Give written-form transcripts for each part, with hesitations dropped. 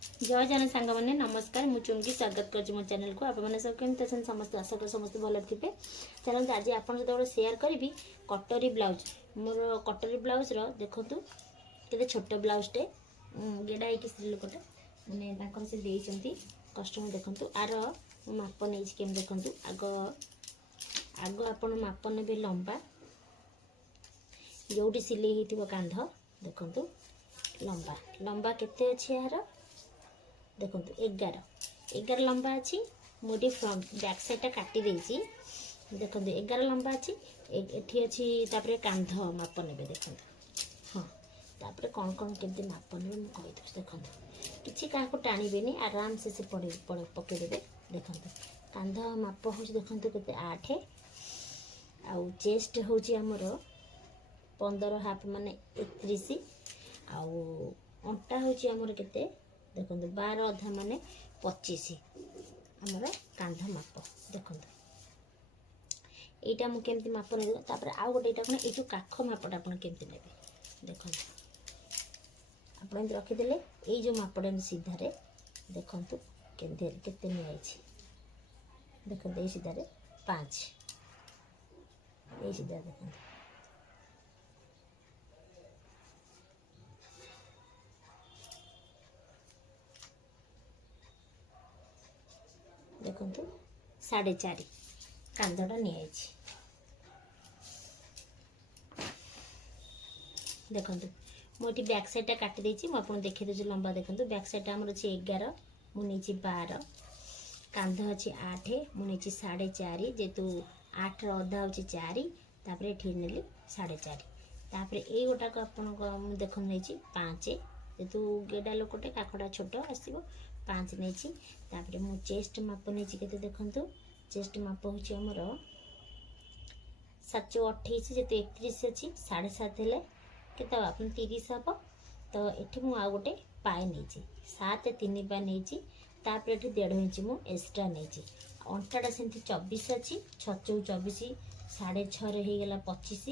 जय जन सांग मैंने नमस्कार मु चुमकी स्वागत कर मो चैनल को आपने सब केमती अच्छे समस्त आशा कर समस्त भल थे। चलते आज आप सेयार करी कटोरी ब्लाउज मोर कटोरी ब्लाउज देखु के छोट ब्लाउजटे गेड़ा हो स्त्री लोकटे मैंने से देती कस्टमर देखु आर माप नहीं केम देखु आग आग आप माप ने लंबा जो सिले कांध देखु लंबा लंबा केते अच्छे यार देखो 11 लंबा अच्छी मुझे फ्रंट बैक साइड काटी देती देखो 11 लंबा अच्छी एठी अच्छी तापरे कांध माप ने देखो हाँ तापरे कौन कौन केमती माप ने मुझे देखो किसी क्या टाणबे आराम से पकईदे देखो कांध माप हो देखो के 8 आउ चेस्ट हूँ आमर 15 हाफ माने 31 आउ अंटा हूँ आमर के देखो 12 अधा माने 25 आमर कांध माप देखो यहाँ मुझे माप नहीं तापर आउ गोटे ये जो काख मापटा आप केमती ने देखो आप रखीदे ये जो मापटा सीधारे देखु केमती केते देखो ये सीधारे 5 ये सीधा देखो देखु 4.5 कांधटा नहीं देखु मुझे बैक साइड काटी देती मुझे देखी दूसरी लंबा देखो बैक साइड आम अच्छे 11 मुझे 12 कांध अच्छे 8 मुझे 4.5 जेतु 8 अधा हूँ 4 तापर ये नेली 4.5 तापर ये गोटाक आप देखो नहीं 5 जेतु गेडा लोकटे काकड़ा छोट आसो 5 नहीं मु चेस्ट माप नहीं के देखु चेस्ट माप हूँ आमर 728 जेतु 31 अच्छी 7.5 हेल्ले के आप 30 हम तो ये मुझे गोटे पाए नहीं 7 3 पा नहीं तापर ये 1.5 इंच मु एक्सट्रा नहीं अंटाटा से 24 अच्छी 6 24 6.5 होगा 25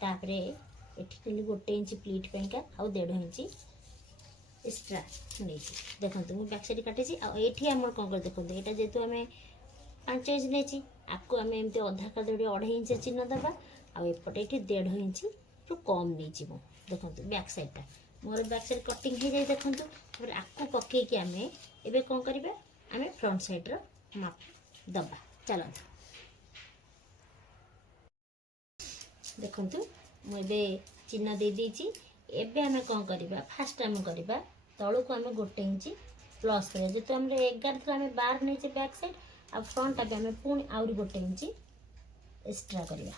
तापर ये गोटे इंच प्लीट पैंका आउ 1.5 इंच एक्सट्रा नहीं देखो मुझे बैक साइड काटी ये आम कौन कर देखो यहाँ जेहतु आम 5 इंच नहीं आपको आम एमती अधा कर 2.5 इंच चिन्ह दबा आपटे ये 1.5 इंच रू कम नहीं देखो बैक साइडटा मोर बैक साइड कटिंग हो जाए देखो फिर आपको पकईकि आम ए कौन करवा आम फ्रंट साइड माप दबा चलते देखु मुझे चिन्ह दे देती एबे आम कौन करवा फास्ट आम करवा तलू को आम 1 इंच प्लस कर जेहतु आम 11 थी आम 12 नहीं बैक साइड आ फ्रंट भी आम पुणी आउरी 1 इंच एक्सट्रा करवा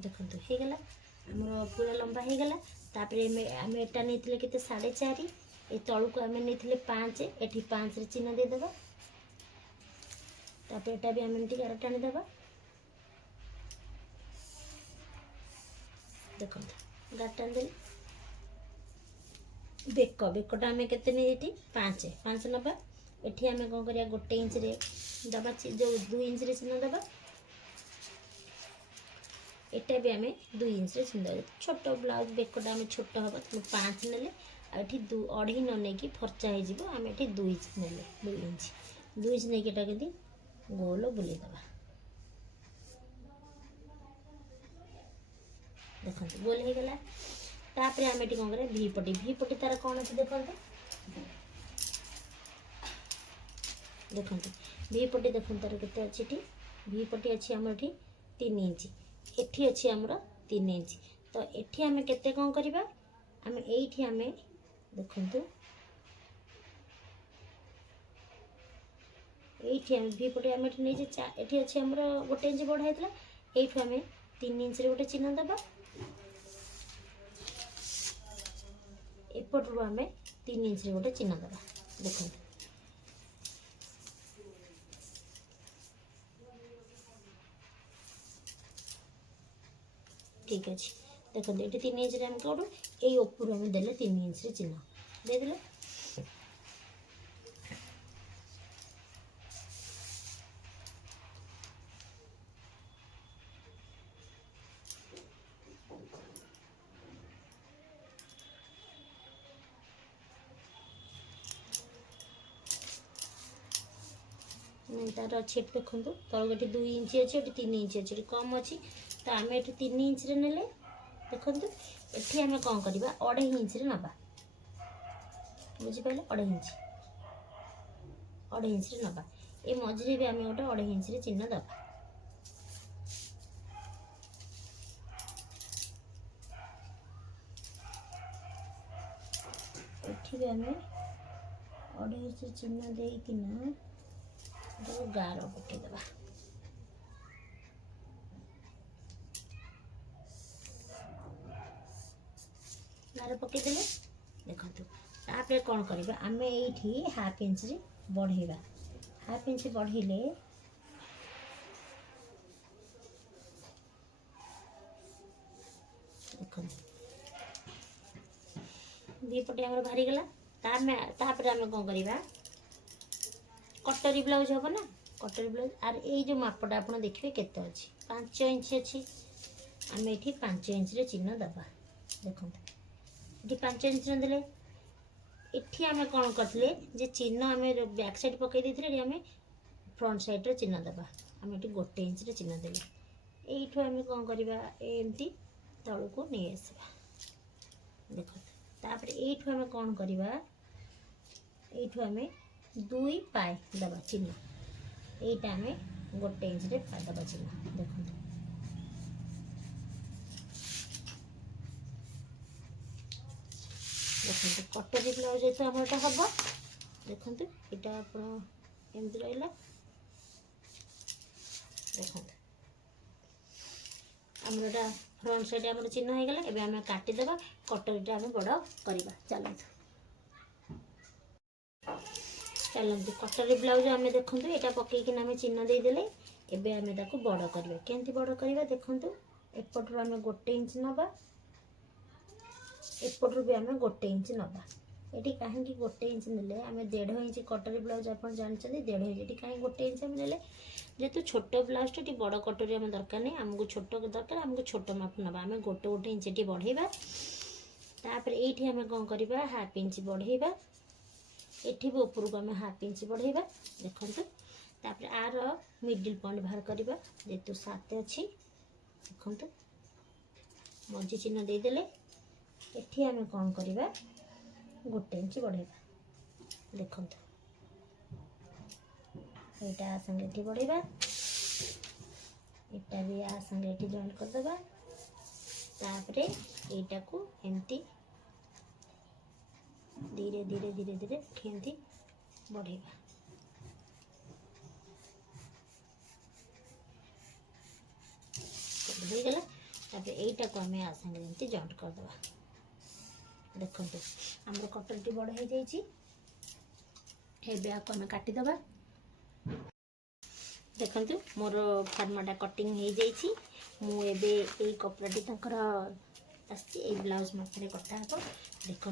देखो हो गला आमर पूरा लंबा हो गला तापर आम एटा नहीं के 4.5 ये तलू को आम नहीं 5 ये 5 रे चिन्ह देदेबा तापर एटा भी आम गार टाणीदेबा देखो गार टाणीदे बेक बेकटा आम के 5 5 नबा ये आम कौन कर 1 इंच रे दबा जो 2 इंच रे चिन्ह दबा एटा भी आम 2 इंच रे चिन्ह छोट ब्लाउज बेकटा आम छोट हम तो 5 ने ये 2.5 न नहीं फर्चा होम ये 2 इंच ने 2 इंच 2 इंच नहीं के गोल बुलेदबा देखो गोल हो गला तापर आम ये कौन कर वी पटी तार कौन अच्छे देखो देखो वी पटी देखो तार के अच्छी वी पटी अच्छी आम 3 इंच एठी अच्छी आमर 3 इंच तो एठी आम केते कौन करवा आम एठी आम देखु ये वी पटे आम नहीं ये अच्छे आमर 1 इंच बढ़ा था ये आम 3 इंच रे गोटे चिन्ह दबा एपटू आम 3 इंच रे गोटे चिन्ह दबा देखो ठीक अच्छे देखो ये 3 इंच आम कौटू ये ऊपर आम दे 3 इंच चिन्ह देदेले तार अच्छे देखो तल ये 2 इंच अच्छे ये 3 इंच अच्छे कम अच्छी तो आम ये 3 इंच रे नेले देखो ये आम कौन करवा 2.5 इंच रे नवा बुझिपारे 2.5 इंच 2.5 इंच रे नवा ये मझे भी आम गोटे 2.5 इंच रे चिन्ह दबा ये भी आम 2.5 इंच चिन्ह देकिना गार पकईदबा गार पकईदे देखो तापर कौन करवा आम ये 1/2 इंच बढ़ेगा 1/2 इंच बढ़ेले देखो दीपटे आम बाहरी गला तापर आम कौन करवा कटरी ब्लाउज हम ना कटरी ब्लाउज आर ये जो मापटा आप देखिए केते अच्छी 5 इंच अच्छी आम ये 5 इंच रे चिन्ह दबा देखो ये 5 इंच देले इठी आम कौन करते जे चिन्ह आम बैक साइड पकई देते आम फ्रंट साइड रे चिन्ह दबा आम ये 1 इंच रे चिन्ह देले यू आम कौन करवा एमती तल को नहीं आसवा देखो तापर यू आम कौन करवा यू आम 2 पाए दबा चिन्ह यहीटा आम 1 इंच रे दबा चिन्ह देखो देखो कटरी ब्लाउज तो आम हम देखो यहाँ आपमती रहा देखो आमर एटा फ्रंट साइड आम चिन्ह हो गला एबे आम काटिदेबा कटरीटा आम बड़ करवा चलते चलते कटरी ब्लाउज आम देखो यहाँ पकईकिना आम चिन्ह देदेले एबे आम ताको बड़ करवा केमती बड़ करवा देखो एपटू आम 1 इंच नवा एपटू भी आम 1 इंच नवा ये कहीं 1 इंच नेले आम 1.5 इंच कटरी ब्लाउज आप जानते 1.5 इंच ये कहीं 1 इंच आम नेले जेहेतु छोट ब्लाउज टी बड़ कटरी आम दरकार नहीं आमको छोट दरकार आमको छोट माप ना आम 1 इंच टी बढ़ेगा तापर ये आम कौन करवा 1/2 इंच बढ़ेगा एठी भी ऊपर को आम 1/2 इंच बढ़ेगा देखो तापर आर मिडिल पॉइंट बाहर करवा जेहेतु 7 अच्छी देखो मझी चिन्ह देदेले एठी आम कौन करवा 1 इंच बढ़ेगा देखो यहाँ संगे ये बढ़ेगा यहाँ भी आ संगे ये जॉइंट करदेबा तापर यहाँ को एमती धीरे धीरे धीरे धीरे एमती बढ़ेगा गला तापर यहाँ को आम आ संगे एमती जॉइंट करदेबा देखो आमर कटरटी बड़ हो जाइए आम काटिदेबा देखो मोर फार्माटा कटिंग हो जाइए मुझे कपड़ाटी आसी ब्लाउज मापे कटा हे देखो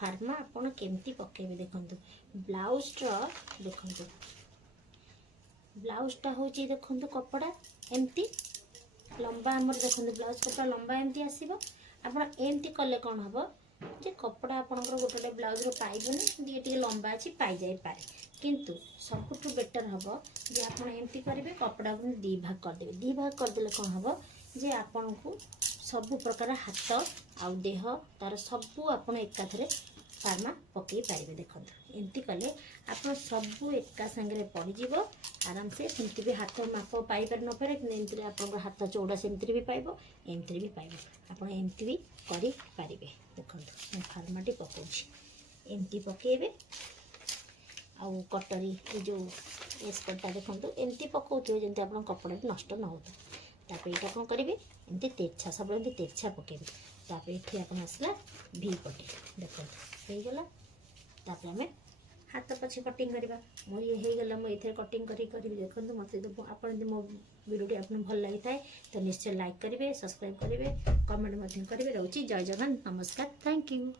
फार्मा आपड़ केमती पकेबे देखो ब्लाउज देखो ब्लाउजटा हूँ देखो कपड़ा एमती लंबा आमर देखो ब्लाउज कपड़ा लंबा एमती आसो आप एमती कले कौन हम जे कपड़ा आपंकर गोटे ब्लाउज पाइबनी ये लंबा अच्छी पाई जाए पारे किंतु सबुठ बेटर हम जे आप एमती करेंगे कपड़ा को 2 भाग करदे 2 भाग करदे कौन हम जे आपन को सबु प्रकार हाथ आउ देह तार सबू आप एकाथरे फार्मा पकई पारे देखो एमती कले आप सबू एका सांगे पड़ज आराम से सेमती भी हाथ माप पाइपर न पारे कि आप हाथ चौड़ा सेमती भी पाइब एमती भी पाइब आप एमती भी करें देखो मैं फार्माटी पकाउछि एमती पकेबे आउ कटरी ये जो एस्कर्टा देखो एमती पकाउथिबे जेमती आपन कपड़ा नष्ट न हो तापर यहाँ कौन करेंगे एमती तेरछा सब एमती तेरछा पकेबे तापर ये आप आसला भी पटे देखो हो गला तापर आम हाथ पछे कटिंग करवा मोर ये हो गला मुझे कटिंग करी देखो मत आप मो वीडियोटी आपको भल लगी थाए तो निश्चय लाइक करेंगे सब्सक्राइब करेंगे कमेंट करेंगे रोची जय जगन्नाथ नमस्कार थैंक यू।